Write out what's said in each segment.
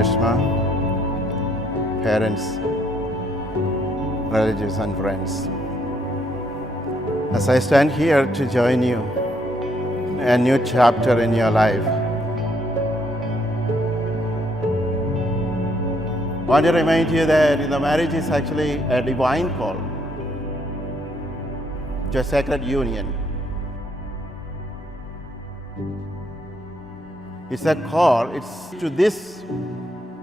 Reshma, parents, relatives, and friends. As I stand here to join you, a new chapter in your life, I want to remind you that marriage is actually a divine call to a sacred union. It's a call, it's to this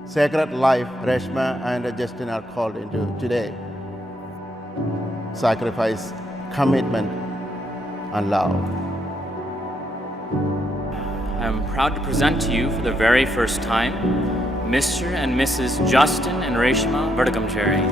sacred life Reshma and Justin are called into today. Sacrifice, commitment, and love. I'm proud to present to you for the very first time, Mr. and Mrs. Justin and Reshma Vertigamcherry.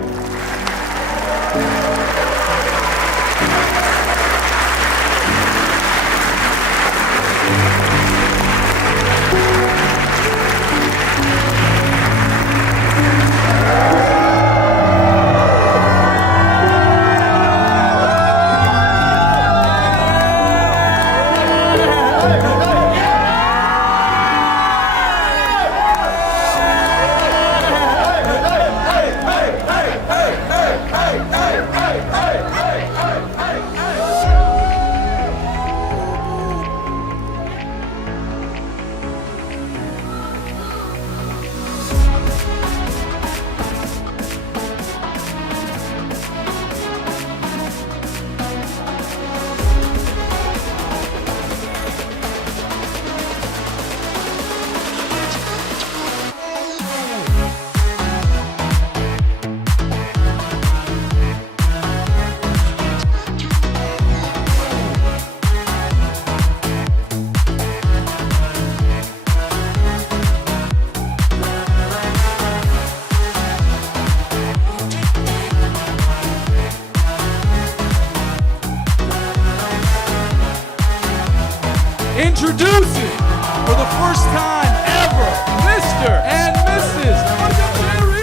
Introducing, for the first time ever, Mr. and Mrs. Vertigamcherry.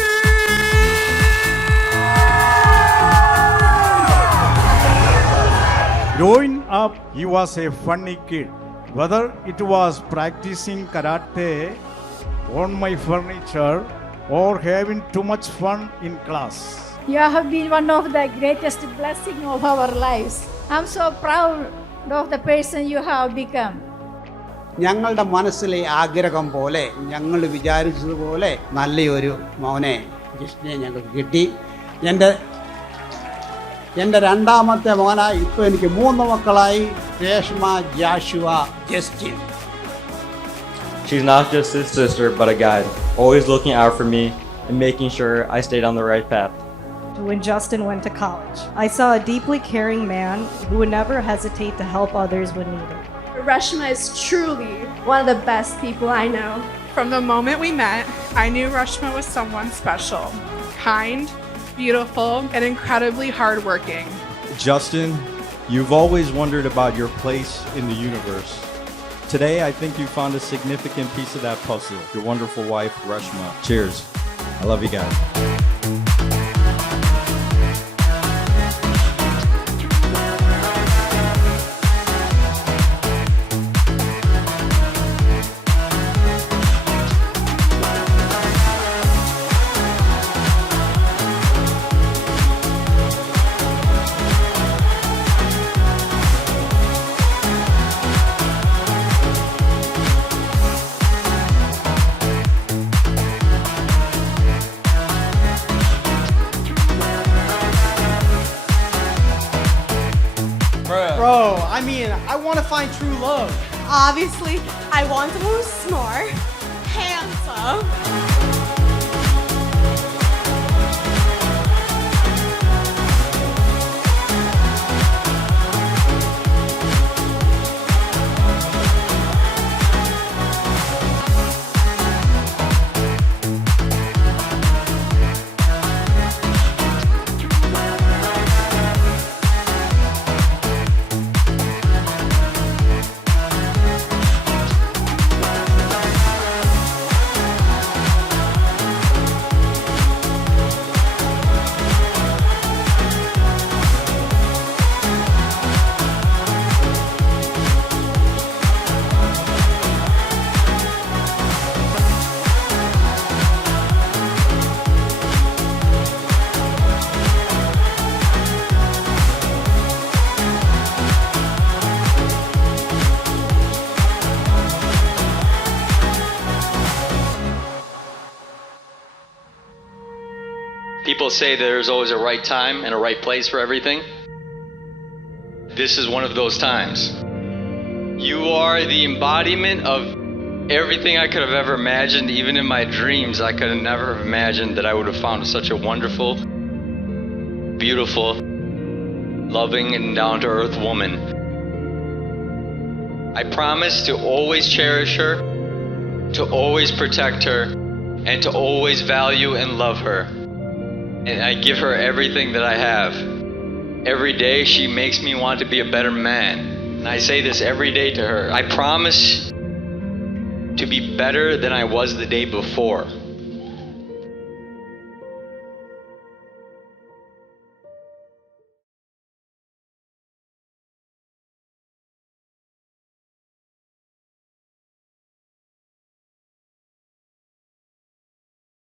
Growing up, he was a funny kid. Whether it was practicing karate on my furniture or having too much fun in class. You have been one of the greatest blessings of our lives. I'm so proud of the person you have become. ഞങ്ങളുടെ മനസ്സിലെ ആഗ്രഹം പോലെ ഞങ്ങൾ വിചാരിച്ചതുപോലെ നല്ലൊരു മോനെ ജിഷ്ണയെ ഞങ്ങൾക്ക് കിട്ടി. എൻ്റെ രണ്ടാമത്തെ മോനായി ഇപ്പോൾ എനിക്ക് 3 മക്കളായി, Reshma, Joshua, Justin. She's not just his sister, but a guide, always looking out for me and making sure I stayed on the right path. When Justin went to college, I saw a deeply caring man who would never hesitate to help others when needed. Reshma is truly one of the best people I know. From the moment we met, I knew Reshma was someone special, kind, beautiful, and incredibly hardworking. Justin, you've always wondered about your place in the universe. Today, I think you found a significant piece of that puzzle. Your wonderful wife, Reshma. Cheers. I love you guys. Bro, I want to find true love. Obviously, I want someone who's smart, handsome. people say there's always a right time and a right place for everything. This is one of those times. You are the embodiment of everything I could have ever imagined. Even in my dreams, I could have never imagined that I would have found such a wonderful, beautiful, loving, and down-to-earth woman. I promise to always cherish her, to always protect her, and to always value and love her. And I give her everything that I have. Every day she makes me want to be a better man. And I say this every day to her. I promise to be better than I was the day before.